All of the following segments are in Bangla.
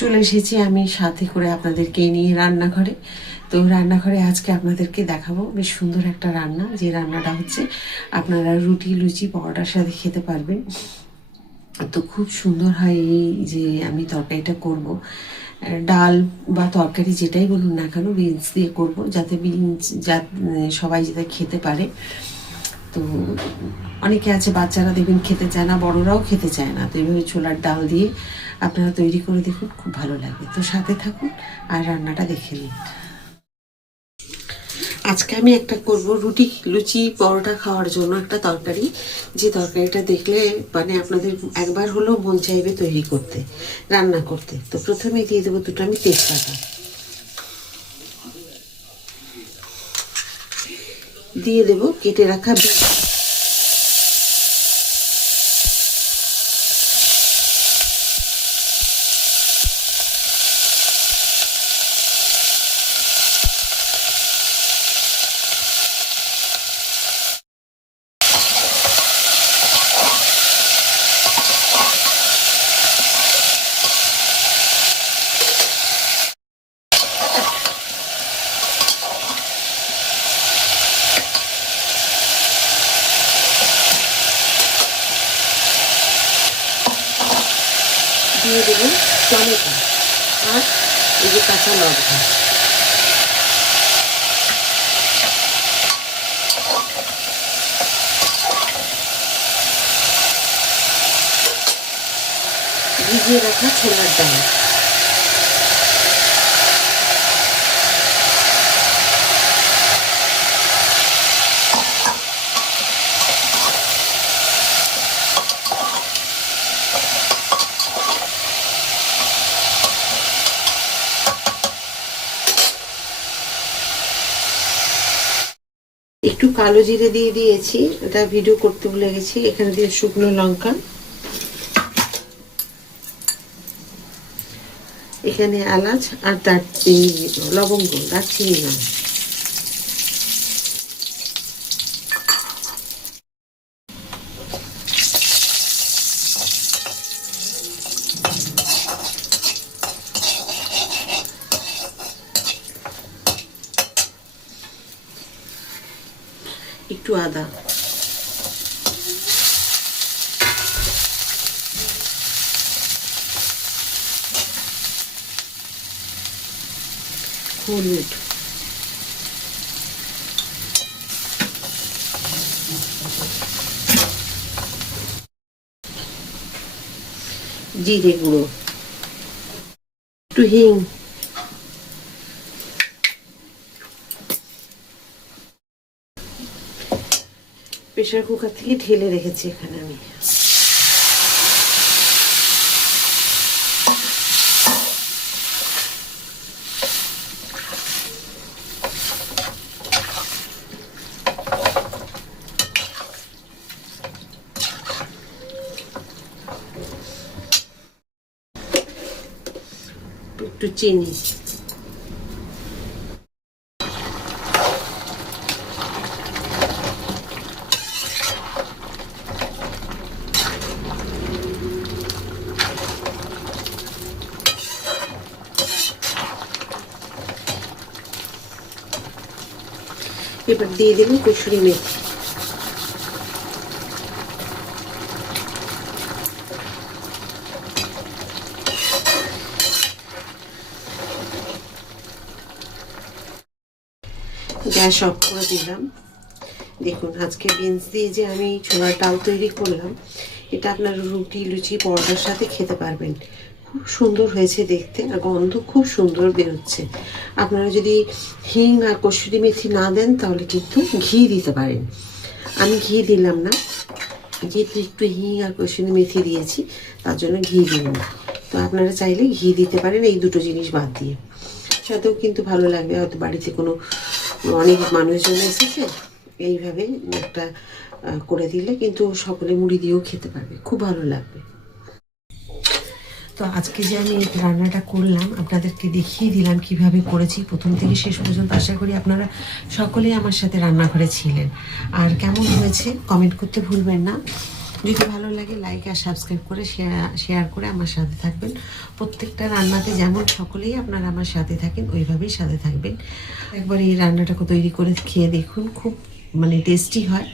চলে এসেছি আমি সাথে করে আপনাদেরকে নিয়ে রান্নাঘরে। তো রান্নাঘরে আজকে আপনাদেরকে দেখাবো বেশ সুন্দর একটা রান্না, যে রান্নাটা হচ্ছে আপনারা রুটি লুচি পরোটার সাথে খেতে পারবেন। তো খুব সুন্দর হয় এই যে আমি তরকারিটা করব। ডাল বা তরকারি যেটাই বলুন না কেন বিনস দিয়ে করব, যাতে বিনস সবাই যাতে খেতে পারে। তো অনেকে আছে বাচ্চারা দেখবেন খেতে চায় না, বড়রাও খেতে চায় না। তো এইভাবে ছোলার ডাল দিয়ে আপনারা তৈরি করে দেখুন, খুব ভালো লাগবে। তো সাথে থাকুন আর রান্নাটা দেখে নিন। আজকে আমি একটা করব রুটি লুচি পরোটা খাওয়ার জন্য একটা তরকারি, যে তরকারিটা দেখলে মানে আপনাদের একবার হলেও মন চাইবে তৈরি করতে, রান্না করতে। তো প্রথমে দিয়ে দেবো দুটো আমি তেজপাতা, দিয়ে দেবো কেটে রাখা বিন। দিয়ে দেবো টমেটো আর এই যে কাঁচা লঙ্কা। ভিজিয়ে রাখা ছোলার ডাল। একটু কালো জিরে দিয়ে দিয়েছি, এটা ভিডিও করতে ভুলে গেছি। এখানে দিয়ে শুকনো লঙ্কা, এখানে এলাচ আর দারচিনি লবঙ্গ, দারচিনি না। একটু আদা, হলুদ, জিরে গুঁড়ো, একটু হিং, প্রেসার কুকার থেকে ঢেলে রেখেছি এখানে আমি। একটু চিনি, এবার দিয়ে দেবো কসুরি মেথি। গ্যাস অফ করে দিলাম। দেখুন আজকে বিনস দিয়ে যে আমি ছোলার ডাল তৈরি করলাম, এটা আপনারা রুটি লুচি পরোটার সাথে খেতে পারবেন। খুব সুন্দর হয়েছে দেখতে, আর গন্ধ খুব সুন্দর বেরোচ্ছে। আপনারা যদি হিং আর কসুরি মেথি না দেন তাহলে কিন্তু ঘি দিতে পারেন। আমি ঘি দিলাম না, যেহেতু একটু হিং আর কসুরি মেথি দিয়েছি তার জন্য ঘি দিলাম না। তো আপনারা চাইলে ঘি দিতে পারেন এই দুটো জিনিস বাদ দিয়ে, সাথেও কিন্তু ভালো লাগবে। হয়তো বাড়িতে কোনো অনেক মানুষজন এসেছে, এইভাবে একটা করে দিলে কিন্তু সকলে মুড়ি দিয়েও খেতে পারবে, খুব ভালো লাগবে। তো আজকে যে আমি রান্নাটা করলাম আপনাদেরকে দেখিয়ে দিলাম কিভাবে করেছি প্রথম থেকে শেষ পর্যন্ত। আশা করি আপনারা সকলেই আমার সাথে রান্নাঘরে ছিলেন। আর কেমন হয়েছে কমেন্ট করতে ভুলবেন না। যদি ভালো লাগে লাইক আর সাবস্ক্রাইব করে শেয়ার করে আমার সাথে থাকবেন। প্রত্যেকটা রান্নাতে যেমন সকলেই আপনারা আমার সাথে থাকেন ওইভাবেই সাথে থাকবেন। একবার এই রান্নাটাকে তৈরি করে খেয়ে দেখুন, খুব মানে টেস্টি হয়,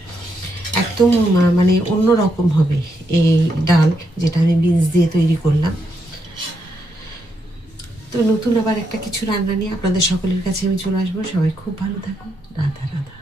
একদম মানে অন্য রকম হবে এই ডাল যেটা আমি বিনস দিয়ে তৈরি করলাম। তো নতুন আবার একটা কিছু রান্না নিয়ে আপনাদের সকলের কাছে আমি চলে আসবো। সবাই খুব ভালো থাকুন। রাধা রাধা।